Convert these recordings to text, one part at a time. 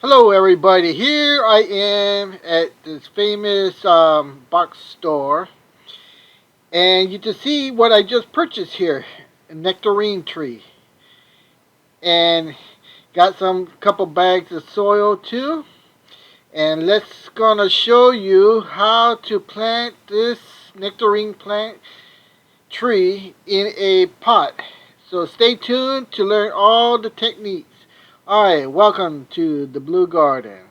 Hello everybody, here I am at this famous box store, and you can see what I just purchased here, a nectarine tree, and got some couple bags of soil too, and let's gonna show you how to plant this nectarine plant tree in a pot. So stay tuned to learn all the techniques. Alright, welcome to the Blue Garden.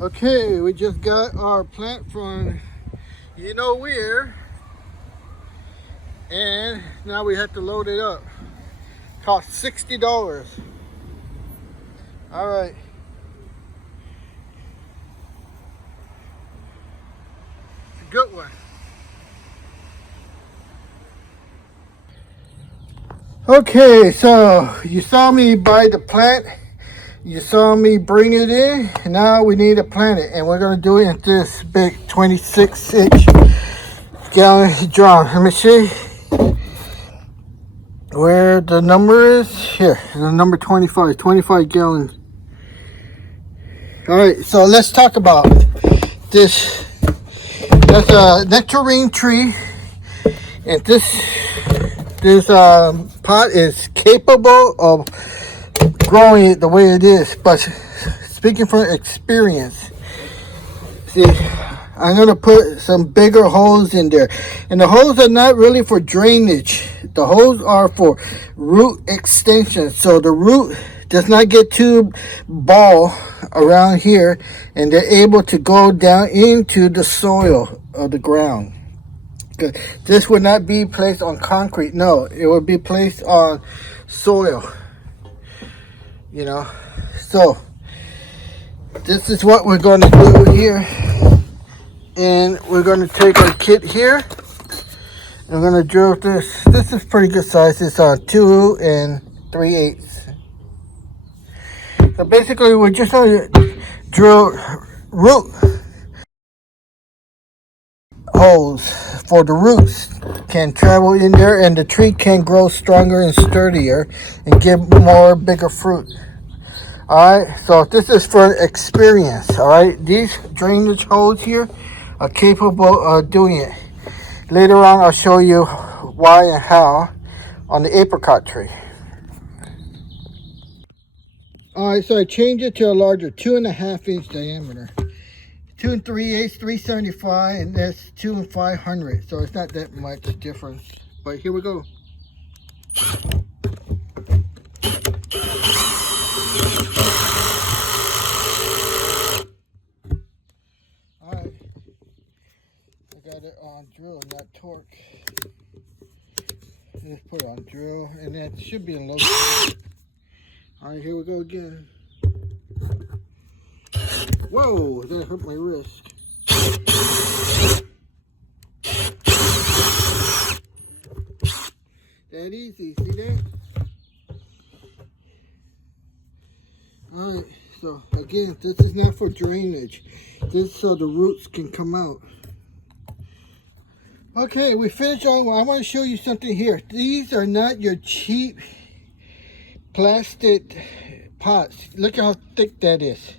Okay, we just got our plant from you know where, and now we have to load it up. Cost $60. All right. It's a good one. Okay, so you saw me buy the plant. You saw me bring it in. Now we need to plant it, and we're gonna do it in this big 26-inch gallon drum. Let me see where the number is. Here, the number 25 gallons. All right, so let's talk about this. That's a nectarine tree, and this pot is capable of growing it the way it is. But speaking from experience, see, I'm gonna put some bigger holes in there, and the holes are not really for drainage. The holes are for root extension, so the root does not get too ball around here, and they're able to go down into the soil of the ground. This would not be placed on concrete. No, it would be placed on soil. You know, so this is what we're going to do here, and we're going to take our kit here. I'm going to drill this. This is pretty good size. It's 2 3/8. So basically, we're just going to drill root holes for the roots can travel in there, and the tree can grow stronger and sturdier and give more bigger fruit. All right, so this is for experience. All right, these drainage holes here are capable of doing it. Later on, I'll show you why and how on the apricot tree. All right, so I changed it to a larger 2.5-inch diameter. 2 3/8, 375, and that's 2 500. So it's not that much difference. But here we go. All right, I got it on drill, not torque. Just put it on drill, and that should be in low speed. All right, here we go again. Whoa, that hurt my wrist. That easy, see that? All right, so again, this is not for drainage. This is so the roots can come out. Okay, we finished on. I want to show you something here. These are not your cheap plastic pots. Look at how thick that is.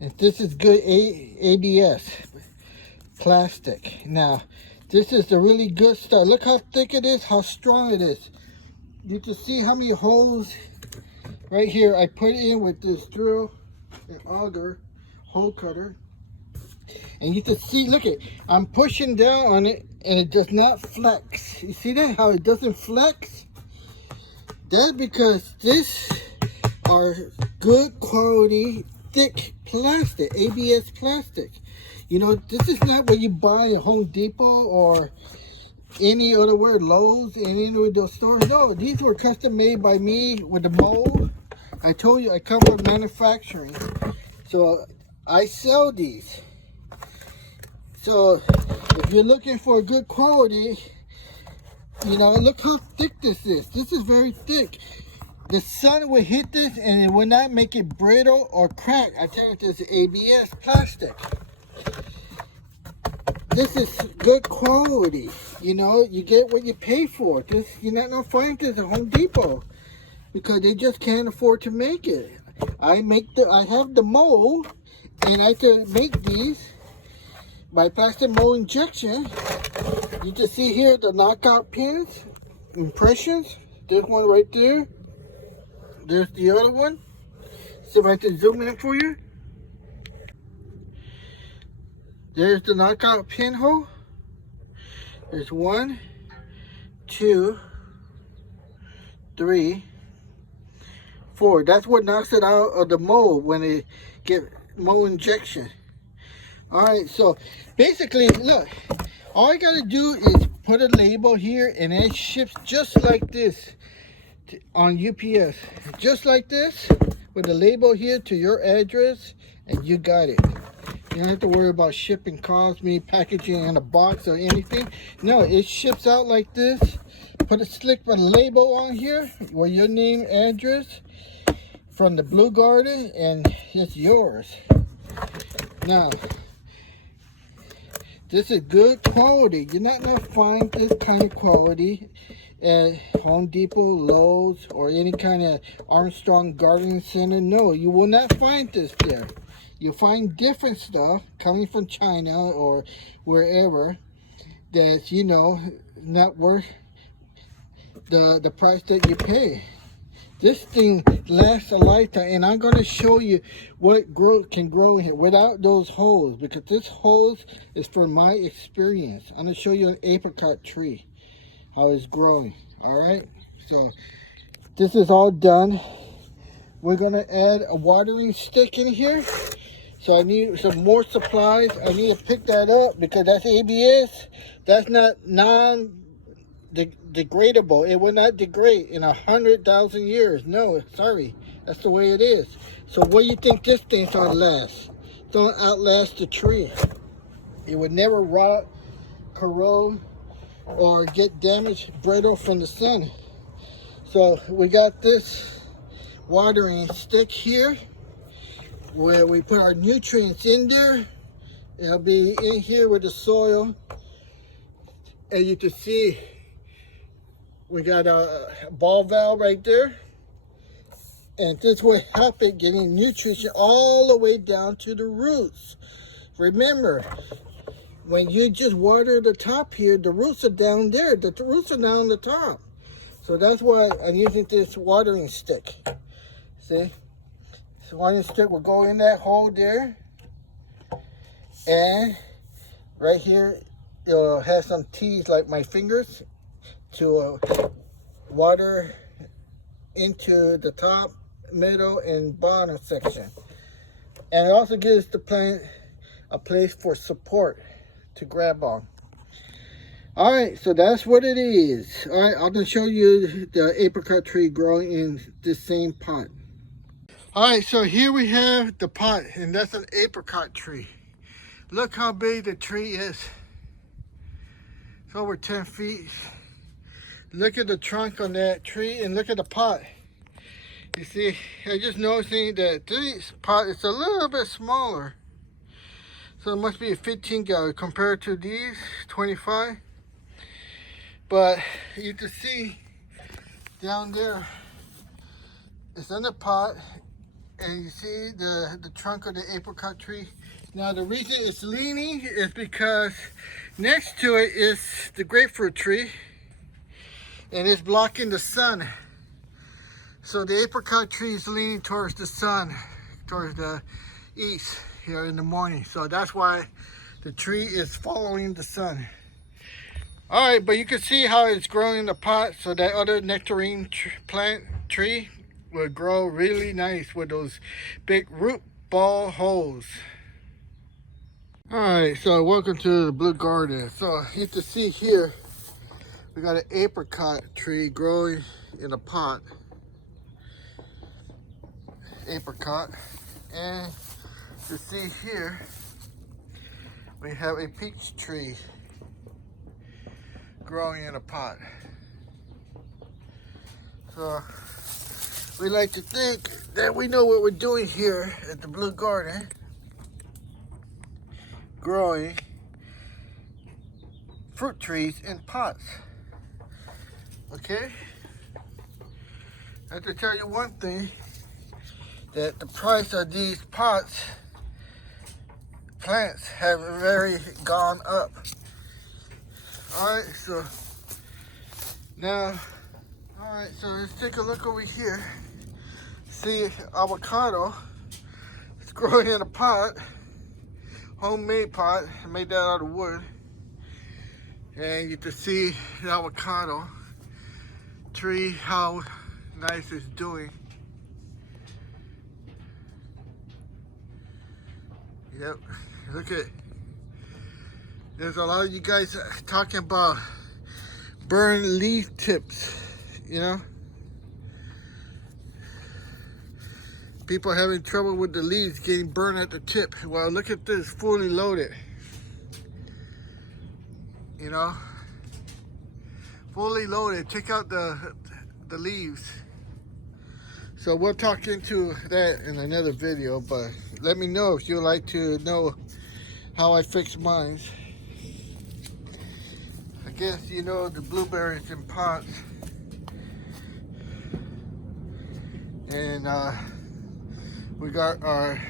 And this is good ABS plastic. Now, this is the really good stuff. Look how thick it is, how strong it is. You can see how many holes right here I put in with this drill and auger hole cutter. And you can see, look at, I'm pushing down on it and it does not flex. You see that, how it doesn't flex? That's because this are good quality thick plastic, ABS plastic. You know, this is not what you buy at Home Depot or any other word, Lowe's, any of those stores. No, these were custom made by me with the mold. I told you I come with manufacturing, so I sell these. So if you're looking for good quality, you know, look how thick this is. This is very thick. the sun will hit this and it will not make it brittle or crack. I tell you, this is ABS plastic. This is good quality. You know, you get what you pay for. This, you're not gonna find this at Home Depot because they just can't afford to make it. I have the mold, and I can make these by plastic mold injection. You can see here the knockout pins, impressions. There's one right there. There's the other one. See if I can zoom in for you. There's the knockout pinhole. There's 1, 2, 3, 4. That's what knocks it out of the mold when they get mold injection. Alright, so basically, look, all I gotta do is put a label here and it ships just like this on UPS. Just like this, with a label here to your address, and you got it. You don't have to worry about shipping costs, me packaging in a box or anything. No, it ships out like this. Put a label on here with your name, address from the Blue Garden, and it's yours. Now, this is good quality. You're not gonna find this kind of quality at Home Depot, Lowe's, or any kind of Armstrong Garden Center. No, you will not find this there. You'll find different stuff coming from China or wherever that's, you know, not worth the price that you pay. This thing lasts a lifetime, and I'm going to show you what can grow in here without those holes, because this hose is from my experience. I'm going to show you an apricot tree, how it's growing. All right, so this is all done. We're going to add a watering stick in here. So I need some more supplies. I need to pick that up because that's ABS. That's not non-degradable. It will not degrade in 100,000 years. No, sorry. That's the way it is. So what do you think this thing's gonna last? It's gonna outlast the tree. It would never rot, corrode, or get damaged, brittle from the sun. So we got this watering stick here, where we put our nutrients in there. It'll be in here with the soil, and you can see we got a ball valve right there, and this will help it getting nutrition all the way down to the roots. Remember, when you just water the top here, the roots are down there. The roots are down the top. So that's why I'm using this watering stick. See? So watering stick will go in that hole there, and right here it'll have some T's like my fingers to water into the top, middle, and bottom section. And it also gives the plant a place for support to grab on. All right, so that's what it is. All right, I'm gonna show you the apricot tree growing in this same pot. All right, so here we have the pot, and that's an apricot tree. Look how big the tree is. It's over 10 feet. Look at the trunk on that tree, and look at the pot. You see, I just noticing that this pot is a little bit smaller. So it must be a 15 gallon compared to these 25. But you can see down there, it's in the pot, and you see the trunk of the apricot tree. Now the reason it's leaning is because next to it is the grapefruit tree, and it's blocking the sun. So the apricot tree is leaning towards the sun, towards the east here in the morning. So that's why the tree is following the sun. All right, but you can see how it's growing in the pot. So that other nectarine plant tree will grow really nice with those big root ball holes. All right, so welcome to the Blue Garden. So you can see here, we got an apricot tree growing in a pot. Apricot. And you see here, we have a peach tree growing in a pot. So We like to think that we know what we're doing here at the Blue Garden, growing fruit trees in pots. Okay? I have to tell you one thing, that the price of these pots, plants, have very gone up. Alright, so now, alright, so let's take a look over here. See avocado. It's growing in a pot, homemade pot. I made that out of wood. And you can see the avocado tree, how nice it's doing. Yep, look at, there's a lot of you guys talking about burned leaf tips, you know? People having trouble with the leaves getting burned at the tip. Well, look at this, fully loaded. You know? Fully loaded, check out the leaves. So we'll talk into that in another video, but let me know if you'd like to know how I fix mine. I guess you know the blueberries in pots. And we got our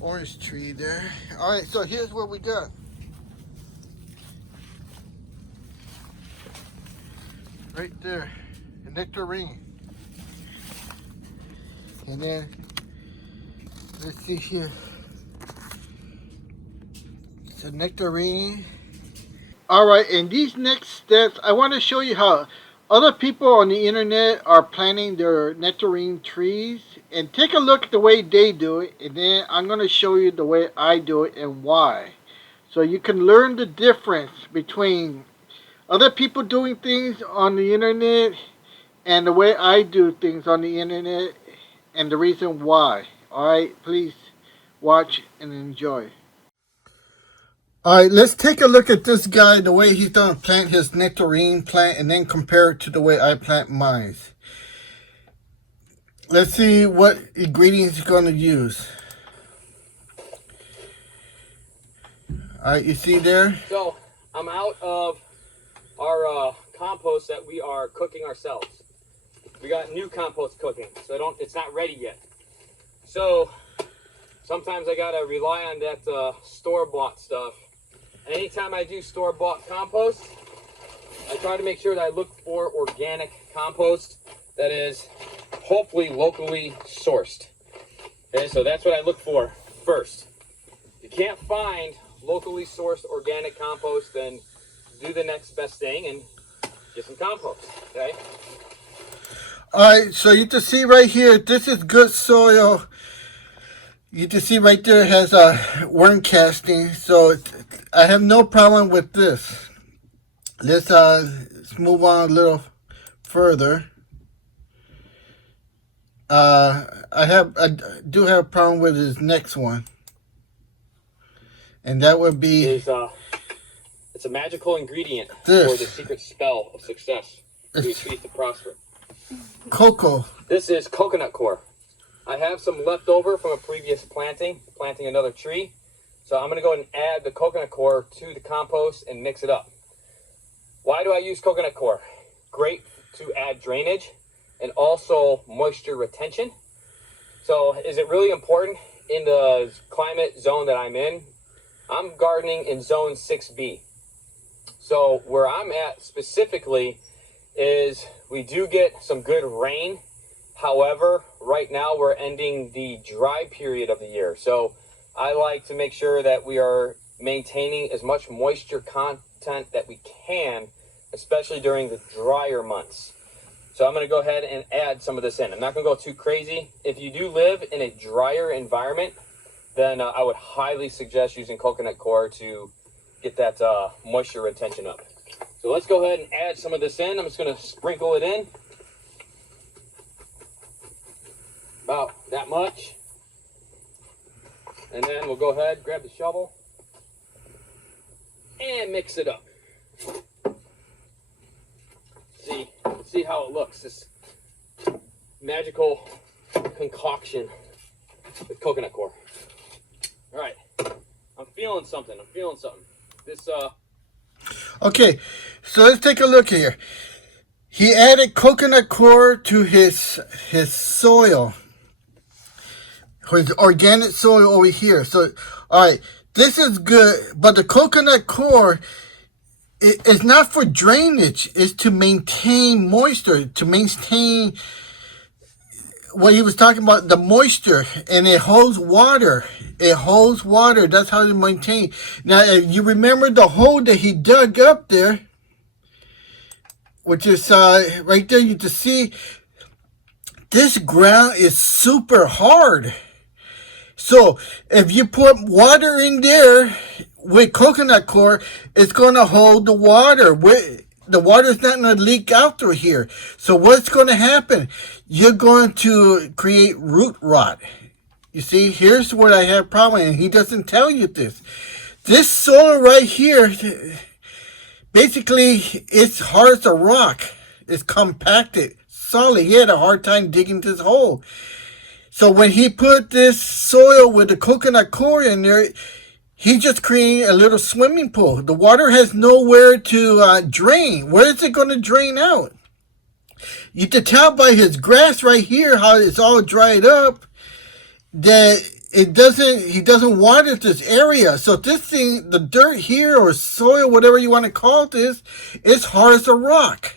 orange tree there. All right, so here's what we got. Right there, a nectarine. And then, let's see here. It's a nectarine. All right, in these next steps, I want to show you how other people on the internet are planting their nectarine trees. And take a look at the way they do it. And then I'm going to show you the way I do it and why. So you can learn the difference between other people doing things on the internet and the way I do things on the internet and the reason why. Alright, please watch and enjoy. Alright, let's take a look at this guy, the way he's gonna plant his nectarine plant, and then compare it to the way I plant mine. Let's see what ingredients he's gonna use. Alright, you see there? So, I'm out of our compost that we are cooking ourselves. We got new compost cooking, so it's not ready yet. So sometimes I gotta rely on that store-bought stuff. And anytime I do store-bought compost, I try to make sure that I look for organic compost that is hopefully locally sourced. Okay, so that's what I look for first. If you can't find locally sourced organic compost, then do the next best thing and get some compost, okay? Alright, so you can see right here, this is good soil. You can see right there it has a worm casting, so I have no problem with this. Let's move on a little further. I do have a problem with this next one, and that would be it's a magical ingredient for the secret spell of success. We treat to prosper. Cocoa. This is coconut coir. I have some left over from a previous planting another tree. So I'm going to go and add the coconut coir to the compost and mix it up. Why do I use coconut coir? Great to add drainage and also moisture retention. So is it really important in the climate zone that I'm in? I'm gardening in zone 6B. So where I'm at specifically is we do get some good rain. However, right now we're ending the dry period of the year. So I like to make sure that we are maintaining as much moisture content that we can, especially during the drier months. So I'm going to go ahead and add some of this in. I'm not going to go too crazy. If you do live in a drier environment, then I would highly suggest using coconut coir to get that moisture retention up. So let's go ahead and add some of this in. I'm just going to sprinkle it in. About that much. And then we'll go ahead, grab the shovel, and mix it up. See see how it looks. This magical concoction with coconut coir. All right, I'm feeling something. I'm feeling something. This Okay, so let's take a look here. He added coconut coir to his soil, his organic soil over here. So, all right, this is good, but the coconut coir it's not for drainage. It's to maintain moisture, to maintain what he was talking about, the moisture, and it holds water. It holds water. That's how to maintain. Now, if you remember the hole that he dug up there, which is right there, you can see this ground is super hard. So if you put water in there with coconut coir, it's going to hold the water. The water is not going to leak out through here. So what's going to happen? You're going to create root rot. You see, here's where I have a problem, and he doesn't tell you this. This soil right here, basically, it's hard as a rock. It's compacted, solid. He had a hard time digging this hole. So when he put this soil with the coconut coir in there, he just created a little swimming pool. The water has nowhere to drain. Where is it going to drain out? You can tell by his grass right here how it's all dried up that he doesn't water this area. So this thing, the dirt here or soil, whatever you want to call this, it's hard as a rock.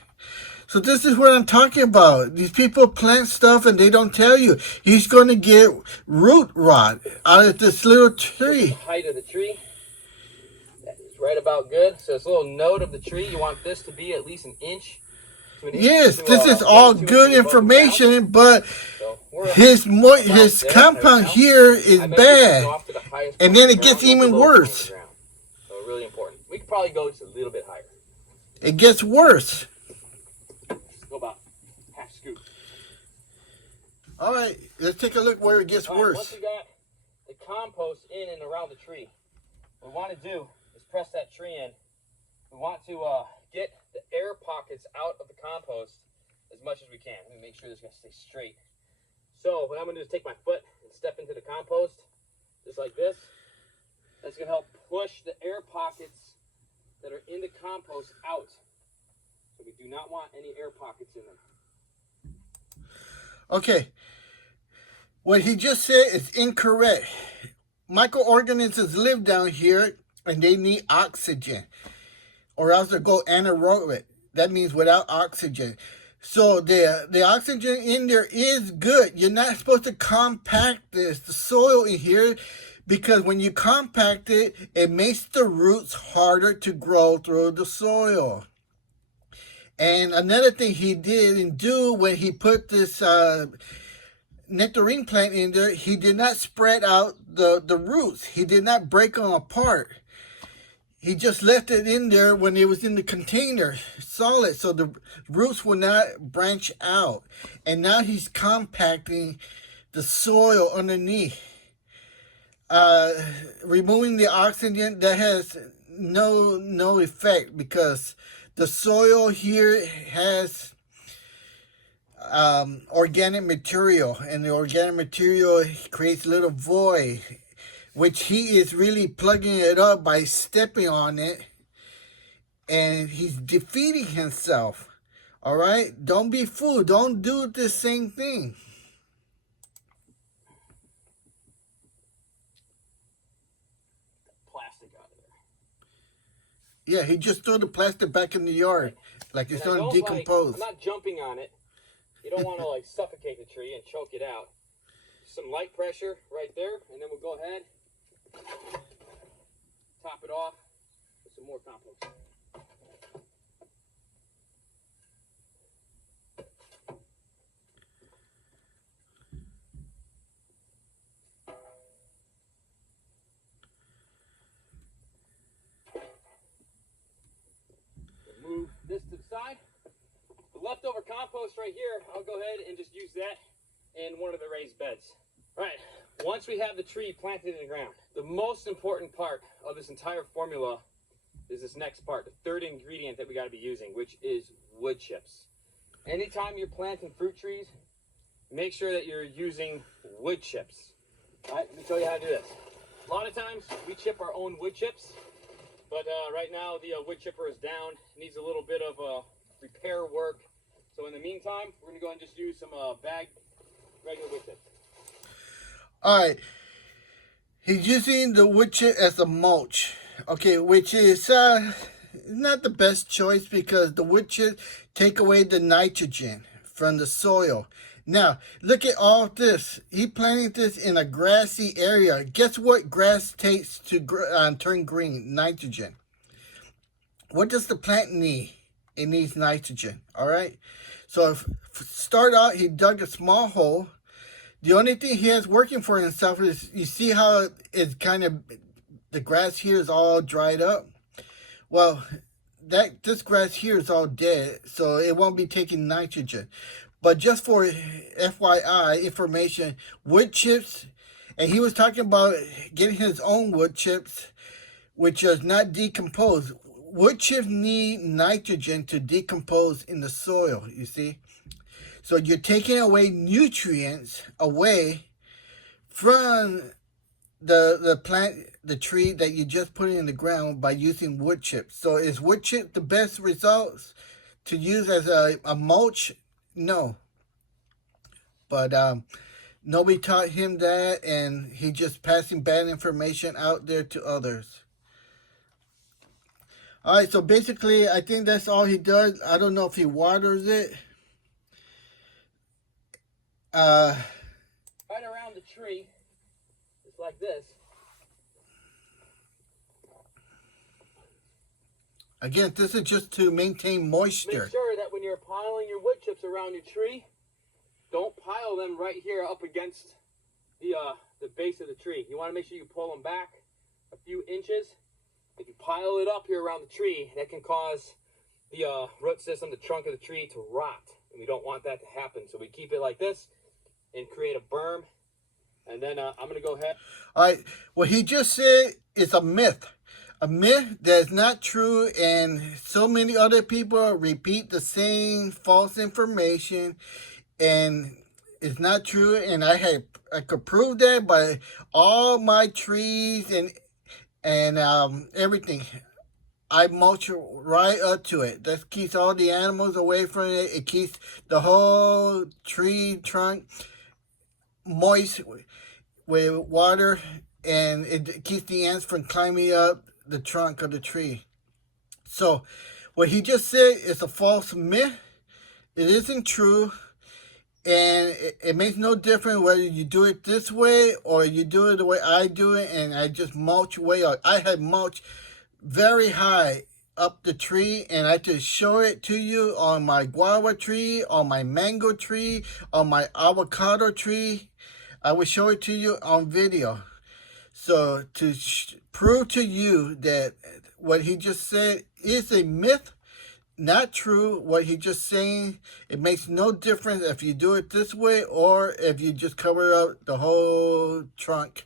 So this is what I'm talking about. These people plant stuff and they don't tell you. He's going to get root rot out of this little tree. The height of the tree, that is right about good. So this little node of the tree, you want this to be at least an inch. Yes, this is all good information, but his compound here is bad, and then it gets even worse. So really important. We could probably go just a little bit higher. It gets worse. Go about half scoop. All right, let's take a look where it gets worse. Once we got the compost in and around the tree, what we want to do is press that tree in. We want to get the air pockets out of the compost as much as we can. Let me make sure this is going to stay straight. So what I'm going to do is take my foot and step into the compost, just like this. That's going to help push the air pockets that are in the compost out. So we do not want any air pockets in them. Okay. What he just said is incorrect. Microorganisms live down here and they need oxygen, or else they go anaerobic. That means without oxygen. So the oxygen in there is good. You're not supposed to compact the soil in here, because when you compact it, it makes the roots harder to grow through the soil. And another thing he didn't do when he put this nectarine plant in there, he did not spread out the roots. He did not break them apart. He just left it in there when it was in the container, solid, so the roots will not branch out. And now he's compacting the soil underneath. Removing the oxygen, that has no effect, because the soil here has organic material, and the organic material creates a little void, which he is really plugging it up by stepping on it, and he's defeating himself. All right? Don't be fooled. Don't do the same thing. Plastic out of there. Yeah, he just threw the plastic back in the yard, like it's going to decompose. I'm not jumping on it. You don't want to suffocate the tree and choke it out. Some light pressure right there, and then we'll go ahead, top it off with some more compost. Move this to the side. The leftover compost right here, I'll go ahead and just use that in one of the raised beds. All right, once we have the tree planted in the ground, the most important part of this entire formula is this next part, the third ingredient that we got to be using, which is wood chips. anytime you're planting fruit trees, make sure that you're using wood chips. All right, let me show you how to do this. A lot of times we chip our own wood chips, but right now the wood chipper is down. It needs a little bit of repair work. So in the meantime, we're gonna go and just use some bagged regular wood chips. All right. He's using the wood chip as a mulch, okay, which is not the best choice because the wood chip take away the nitrogen from the soil. Now, look at all this. He planted this in a grassy area. Guess what grass takes to turn green? Nitrogen. What does the plant need? It needs nitrogen, all right? So start out, he dug a small hole. The only thing he has working for himself is, you see how it's kind of, the grass here is all dried up? Well, this grass here is all dead, so it won't be taking nitrogen. But just for FYI information, wood chips, and he was talking about getting his own wood chips, which does not decompose. Wood chips need nitrogen to decompose in the soil, you see? So you're taking away nutrients away from the plant, the tree that you just put in the ground by using wood chips. So is wood chip the best results to use as a mulch? No. But nobody taught him that, and he just passing bad information out there to others. All right, so basically, I think that's all he does. I don't know if he waters it. Right around the tree, just like this. Again, this is just to maintain moisture. Make sure that when you're piling your wood chips around your tree, don't pile them right here up against the base of the tree. You want to make sure you pull them back a few inches. If you pile it up here around the tree, that can cause the root system, the trunk of the tree, to rot. And we don't want that to happen. So we keep it like this and create a berm. And then I'm going to go ahead. All right, what he just said is a myth. A myth that's not true, and so many other people repeat the same false information, and it's not true. And I could prove that by all my trees and everything. I mulch right up to it. That keeps all the animals away from it. It keeps the whole tree trunk moist with water, and it keeps the ants from climbing up the trunk of the tree. So what he just said is a false myth. It isn't true, and it makes no difference whether you do it this way or you do it the way I do it, and I just mulch way up. I had mulch very high up the tree, and I just show it to you on my guava tree, on my mango tree, on my avocado tree. I will show it to you on video. So to prove to you that what he just said is a myth, not true, what he just saying, it makes no difference if you do it this way or if you just cover up the whole trunk.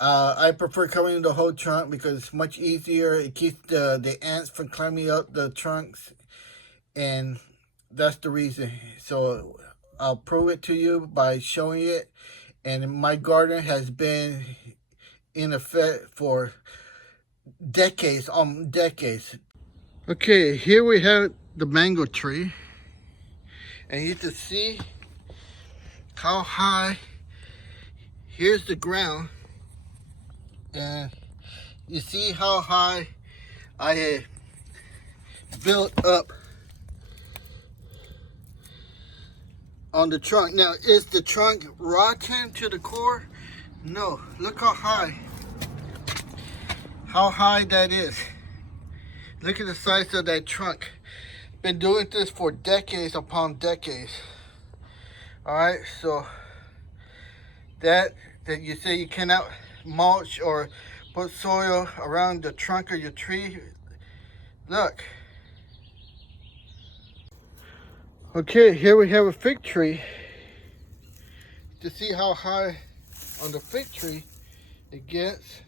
I prefer covering the whole trunk because it's much easier. It keeps the ants from climbing up the trunks, and that's the reason. So I'll prove it to you by showing it. And my garden has been in effect for decades, decades. Okay, here we have the mango tree, and you can see how high. Here's the ground, and you see how high I had built up on the trunk. Now, is the trunk rotten to the core? No. Look how high that is. Look at the size of that trunk. Been doing this for decades upon decades. All right, so that you say you cannot mulch or put soil around the trunk of your tree. Look. Okay, here we have a fig tree. To see how high on the fig tree it gets.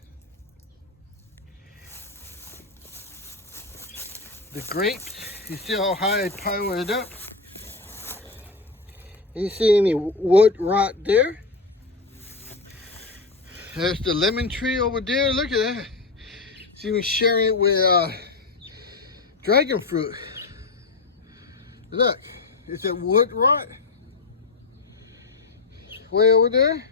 The grapes You see how high I pile it up? You see any wood rot there? There's the lemon tree over there. Look at that. It's even sharing it with dragon fruit. Look, is it wood rot? Way over there.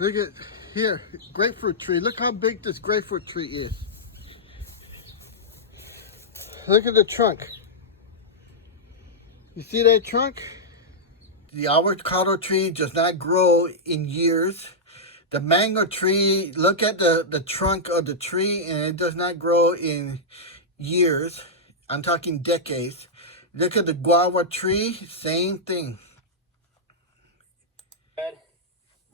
Look at here, grapefruit tree. Look how big this grapefruit tree is. Look at the trunk. You see that trunk? The avocado tree does not grow in years. The mango tree, look at the trunk of the tree, and it does not grow in years. I'm talking decades. Look at the guava tree, same thing.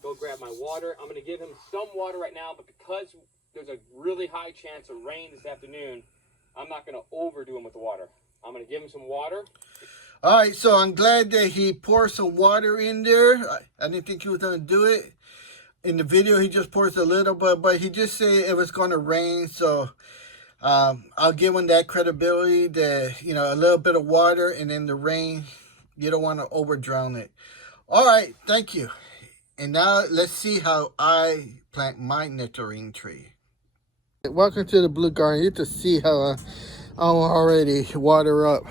Go grab my water. I'm going to give him some water right now, but because there's a really high chance of rain this afternoon, I'm not going to overdo him with the water. I'm going to give him some water. All right, so I'm glad that he poured some water in there. I didn't think he was going to do it. In the video, he just pours a little bit, but he just said it was going to rain, so I'll give him that credibility that, you know, a little bit of water and then the rain, you don't want to over drown it. All right, thank you. And now let's see how I plant my nectarine tree. Welcome to the blue garden. You can see how I'm already water up.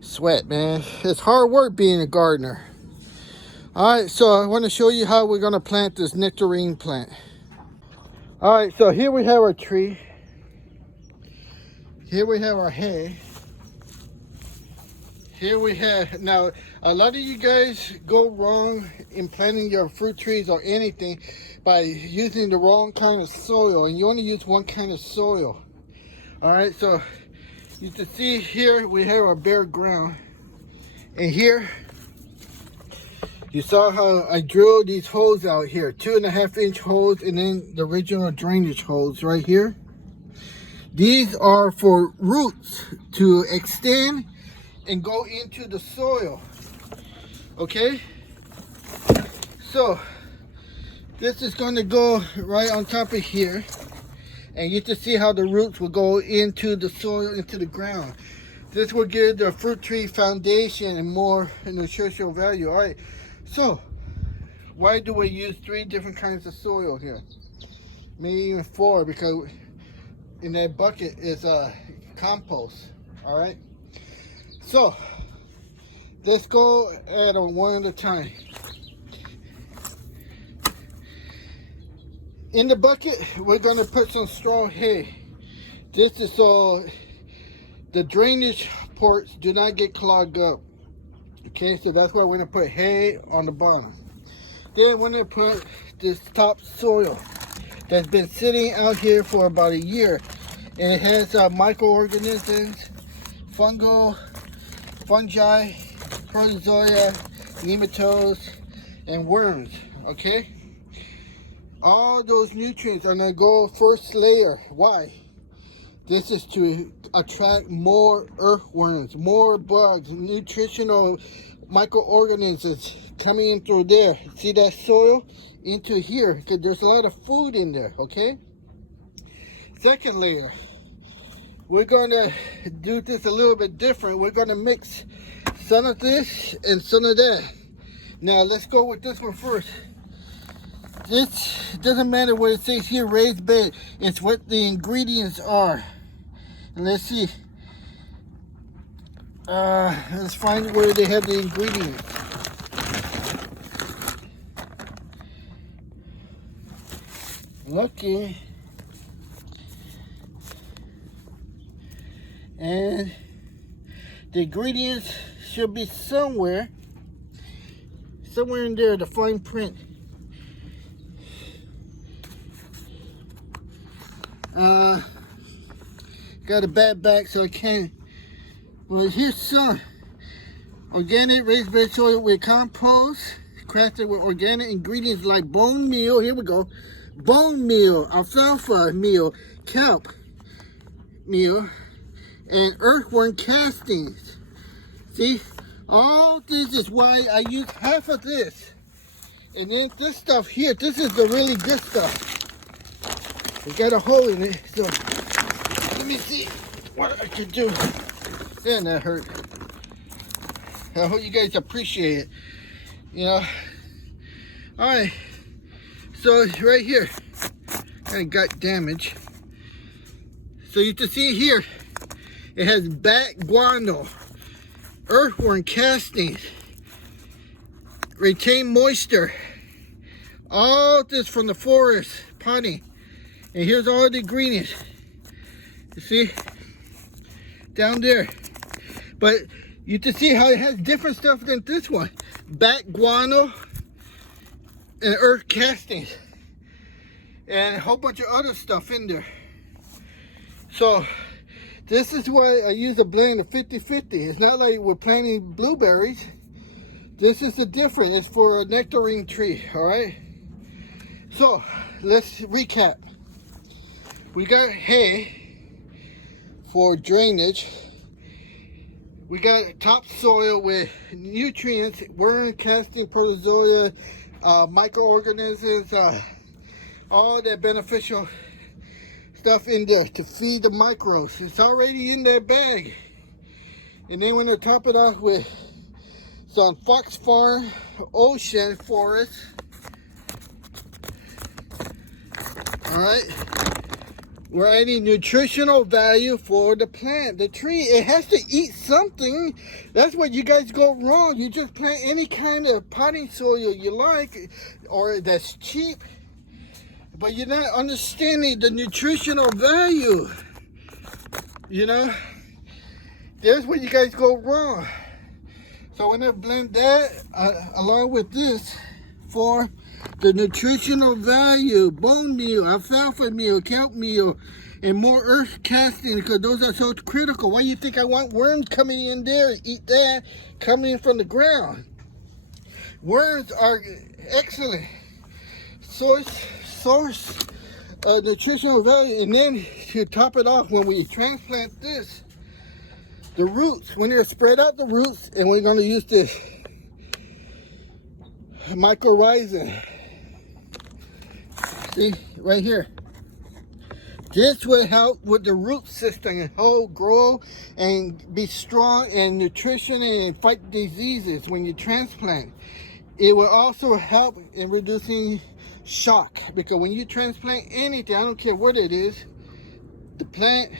Sweat, man. It's hard work being a gardener. All right, so I want to show you how we're going to plant this nectarine plant. All right, so here we have our tree. Here we have our hay. Here we have, now a lot of you guys go wrong in planting your fruit trees or anything by using the wrong kind of soil, and you only use one kind of soil. All right, so you can see here we have our bare ground, and here you saw how I drilled these holes out here, 2.5-inch holes, and then the original drainage holes right here. These are for roots to extend and go into the soil. Okay, so this is going to go right on top of here, and you can see how the roots will go into the soil, into the ground. This will give the fruit tree foundation and more nutritional value. All right, so why do we use 3 different kinds of soil here? Maybe even 4, because in that bucket is compost. All right, so let's go at them one at a time. In the bucket, we're gonna put some straw hay. This is so the drainage ports do not get clogged up. Okay, so that's why we're gonna put hay on the bottom. Then we're gonna put this top soil that's been sitting out here for about a year, and it has microorganisms, fungi, protozoa, nematodes, and worms. Okay, all those nutrients are gonna go first layer. Why? This is to attract more earthworms, more bugs, nutritional microorganisms coming in through there. See that soil into here, because there's a lot of food in there. Okay, second layer, we're gonna do this a little bit different. We're gonna mix some of this and some of that. Now let's go with this one first. This doesn't matter what it says here, raised bed. It's what the ingredients are. And let's see. Let's find where they have the ingredients. Looking. And the ingredients should be somewhere in there, the fine print. Got a bad back, so I can't. Well, here's some organic raised bed soil with compost, crafted with organic ingredients like bone meal. Here we go. Bone meal, alfalfa meal, kelp meal, and earthworm castings. See, all this is why I use half of this. And then this stuff here, this is the really good stuff. It got a hole in it, so let me see what I can do. Man, that hurt. I hope you guys appreciate it. You know. Alright. So right here, I got damage. So you can see here, it has bat guano, earthworm castings, retain moisture. All this from the forest potting. And here's all the greenies. You see? Down there. But you can see how it has different stuff than this one. Bat guano and earth castings. And a whole bunch of other stuff in there. So this is why I use a blend of 50-50. It's not like we're planting blueberries. This is the difference. It's for a nectarine tree, all right? So let's recap. We got hay for drainage. We got topsoil with nutrients, worm casting, protozoa, microorganisms, all that beneficial stuff in there to feed the microbes. It's already in their bag. And then we're gonna top it off with some fox farm ocean forest. All right. We're adding nutritional value for the plant, the tree. It has to eat something. That's where you guys go wrong. You just plant any kind of potting soil you like, or that's cheap, but you're not understanding the nutritional value. You know, there's where you guys go wrong. So I'm gonna blend that along with this for the nutritional value, bone meal, alfalfa meal, kelp meal, and more earth casting, because those are so critical. Why do you think I want worms coming in there and eat that coming in from the ground? Worms are excellent source of nutritional value. And then to top it off, when we transplant this, the roots, when they're spread out the roots, and we're going to use this mycorrhizal. See, right here. This will help with the root system and hold, grow, and be strong and nutrition and fight diseases when you transplant. It will also help in reducing shock, because when you transplant anything, I don't care what it is, the plant,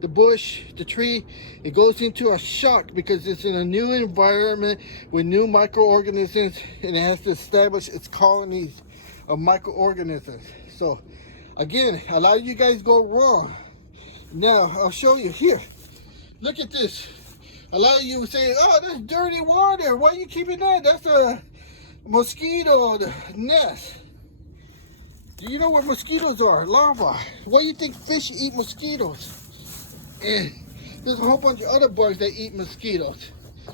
the bush, the tree, it goes into a shock because it's in a new environment with new microorganisms, and it has to establish its colonies of microorganisms. So again, a lot of you guys go wrong. Now I'll show you here. Look at this. A lot of you say, oh, that's dirty water. Why are you keeping that? That's a mosquito nest. Do you know what mosquitoes are? Larvae. Why do you think fish eat mosquitoes? And there's a whole bunch of other bugs that eat mosquitoes.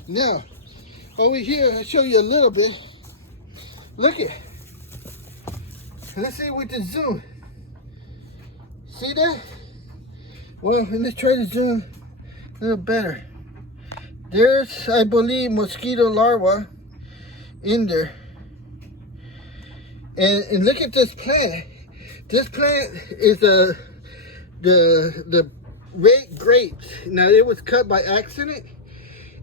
Now, over here, I'll show you a little bit. Look at. Let's see with the zoom. See that? Well, let's try to zoom a little better. There's, I believe, mosquito larvae in there. And look at this plant. This plant is the red grapes. Now, it was cut by accident,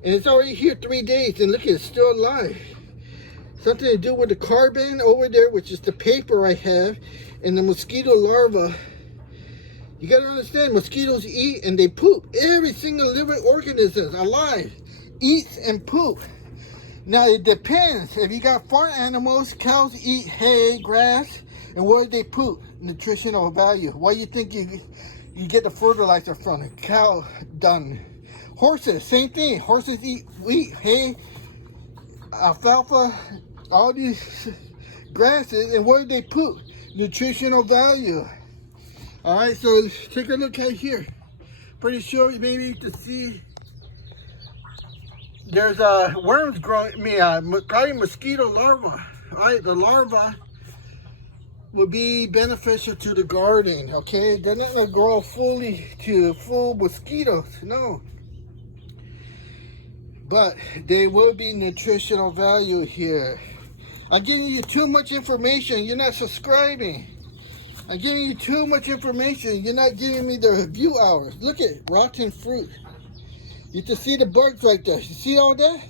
and it's already here 3 days, and look, it's still alive. Something to do with the carbon over there, which is the paper I have, and the mosquito larva. You gotta understand, mosquitoes eat and they poop. Every single living organism alive eats and poop. Now it depends. If you got farm animals, cows eat hay, grass, and where they poop? Nutritional value. Why do you think you get the fertilizer from it? Cow dung. Horses, same thing. Horses eat wheat, hay, alfalfa, all these grasses, and where do they poop? Nutritional value. All right, so let's take a look at here. Pretty sure maybe you can see there's worms growing, probably mosquito larvae. All right, the larvae will be beneficial to the garden, okay? They're not gonna grow fully to full mosquitoes, no. But there will be nutritional value here. I'm giving you too much information. You're not subscribing. I'm giving you too much information. You're not giving me the view hours. Look at rotten fruit. You can see the bugs right there. You see all that?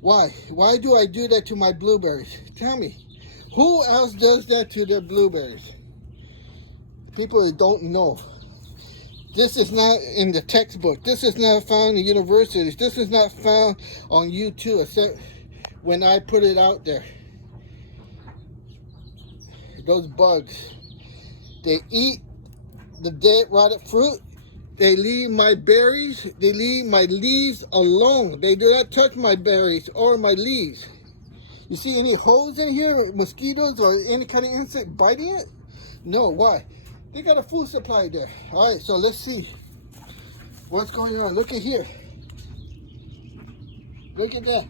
Why? Why do I do that to my blueberries? Tell me. Who else does that to their blueberries? People who don't know. This is not in the textbook. This is not found in the universities. This is not found on YouTube except when I put it out there. Those bugs, they eat the dead rotted fruit. They leave my berries, they leave my leaves alone. They do not touch my berries or my leaves. You see any holes in here, mosquitoes or any kind of insect biting it? No, why? They got a food supply there. All right, so let's see what's going on. Look at here. Look at that.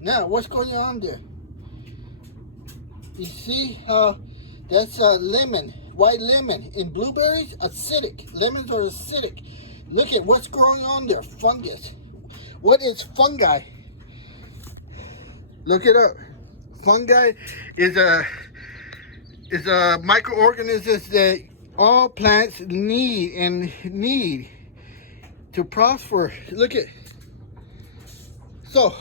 Now, what's going on there? You see how that's a lemon, white lemon. In blueberries, acidic. Lemons are acidic. Look at what's growing on there, fungus. What is fungi? Look it up. Fungi is a microorganisms that all plants need to prosper. Look at. So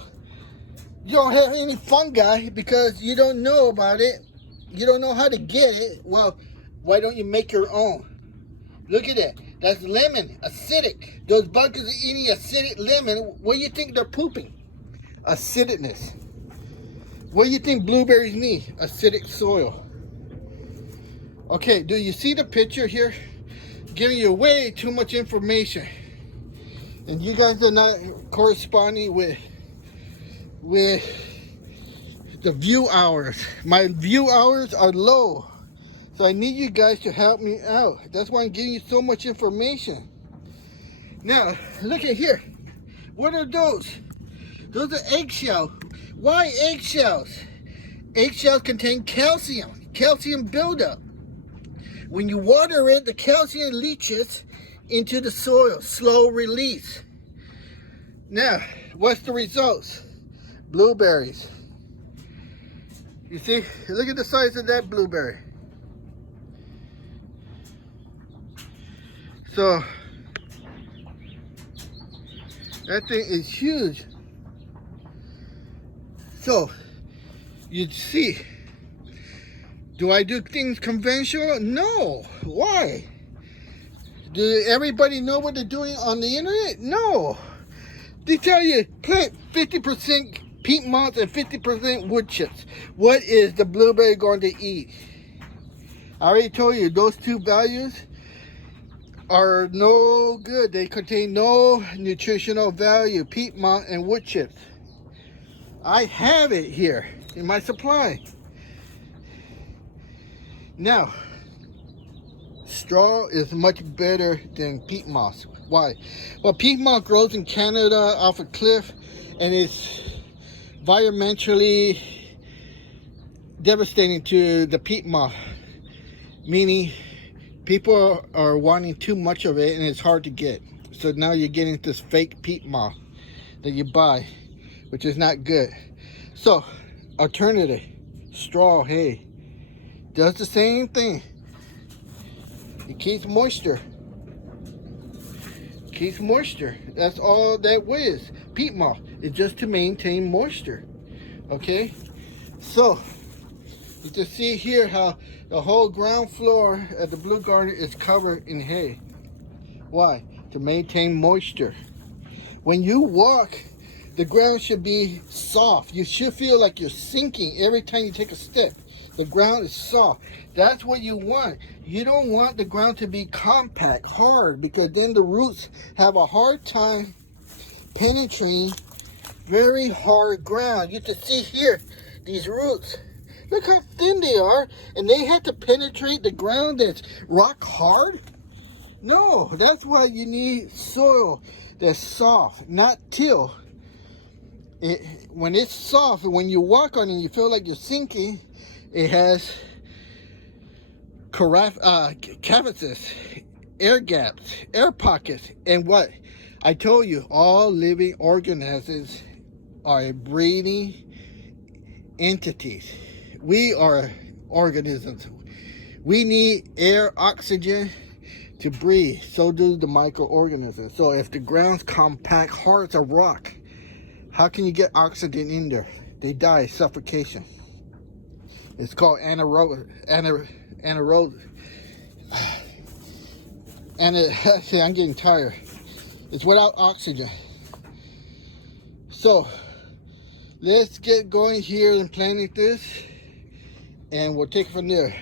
you don't have any fungi because you don't know about it. You don't know how to get it. Well, why don't you make your own? Look at that. That's lemon, acidic. Those bugs are eating acidic lemon. What do you think they're pooping? Acidicness. What do you think blueberries need? Acidic soil. Okay, do you see the picture here? Giving you way too much information. And you guys are not corresponding with the view hours. My view hours are low. So I need you guys to help me out. That's why I'm giving you so much information. Now, look at here. What are those? Those are eggshells. Why eggshells? Eggshells contain calcium. Calcium buildup. When you water it, the calcium leaches into the soil. Slow release. Now, what's the results? Blueberries. You see? Look at the size of that blueberry. So, that thing is huge. So, you see, do I do things conventional? No. Why? Do everybody know what they're doing on the internet? No. They tell you plant 50% peat moss and 50% wood chips. What is the blueberry going to eat? I already told you those two values are no good. They contain no nutritional value, peat moss and wood chips. I have it here in my supply. Now, straw is much better than peat moss. Why? Well, peat moss grows in Canada off a cliff and it's environmentally devastating to the peat moss, meaning people are wanting too much of it and it's hard to get. So now you're getting this fake peat moss that you buy, which is not good. So, alternative, straw hay, does the same thing. It keeps moisture. Keeps moisture. That's all that is. Peat moss is just to maintain moisture. Okay? So, you can see here how the whole ground floor at the Blue Garden is covered in hay. Why? To maintain moisture. When you walk, the ground should be soft. You should feel like you're sinking every time you take a step. The ground is soft. That's what you want. You don't want the ground to be compact, hard, because then the roots have a hard time penetrating very hard ground. You can see here, these roots. Look how thin they are, and they have to penetrate the ground that's rock hard. No, that's why you need soil that's soft, not till. When it's soft, when you walk on it, you feel like you're sinking. It has crevices, air gaps, air pockets, and what? I told you, all living organisms are breathing entities. We are organisms. We need air, oxygen to breathe. So do the microorganisms. So if the ground's compact, hard as a rock, how can you get oxygen in there? They die, suffocation. It's called anaerobic. See, I'm getting tired. It's without oxygen. So let's get going here and planting this, and we'll take it from there.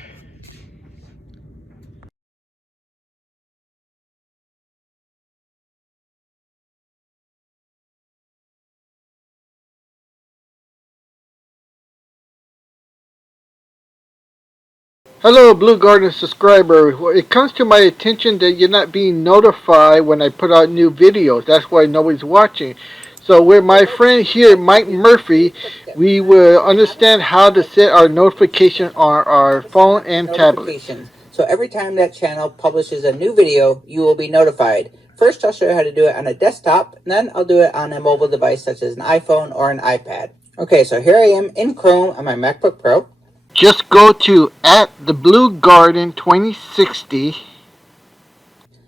Hello, Blue Garden subscriber. Well, it comes to my attention that you're not being notified when I put out new videos. That's why nobody's watching. So with my friend here, Mike Murphy, we will understand how to set our notification on our phone and tablet. So every time that channel publishes a new video, you will be notified. First, I'll show you how to do it on a desktop, and then I'll do it on a mobile device such as an iPhone or an iPad. Okay, so here I am in Chrome on my MacBook Pro. Just go to @thebluegarden2060.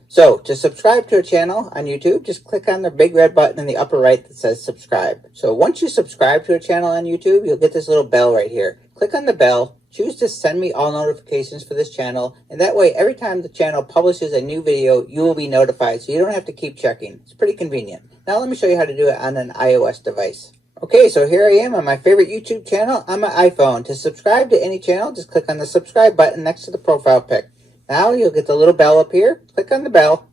So to subscribe to a channel on YouTube, just click on the big red button in the upper right that says subscribe. So once you subscribe to a channel on YouTube, you'll get this little bell right here. Click on the bell, choose to send me all notifications for this channel, and that way every time the channel publishes a new video, you will be notified, so you don't have to keep checking. It's pretty convenient. Now let me show you how to do it on an iOS device. Okay, so here I am on my favorite YouTube channel on my iPhone. To subscribe to any channel, just click on the subscribe button next to the profile pic. Now you'll get the little bell up here. Click on the bell.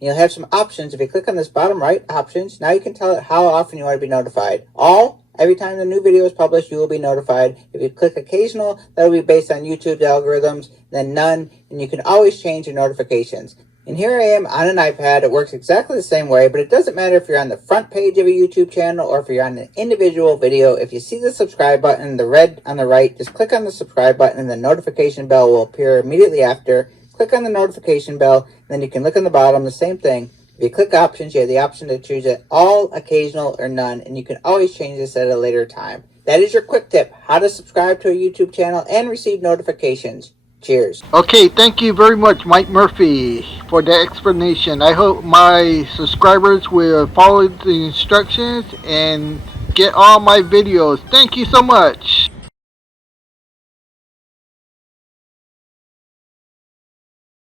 You'll have some options. If you click on this bottom right, options, now you can tell it how often you want to be notified. All, every time the new video is published, you will be notified. If you click occasional, that will be based on YouTube's algorithms. Then none, and you can always change your notifications. And here I am on an iPad. It works exactly the same way, but it doesn't matter if you're on the front page of a YouTube channel or if you're on an individual video. If you see the subscribe button, the red on the right, just click on the subscribe button and the notification bell will appear immediately after. Click on the notification bell, and then you can look on the bottom, the same thing. If you click options, you have the option to choose it all, occasional, or none, and you can always change this at a later time. That is your quick tip, how to subscribe to a YouTube channel and receive notifications. Cheers. Okay, thank you very much, Mike Murphy, for the explanation. I hope my subscribers will follow the instructions and get all my videos. Thank you so much.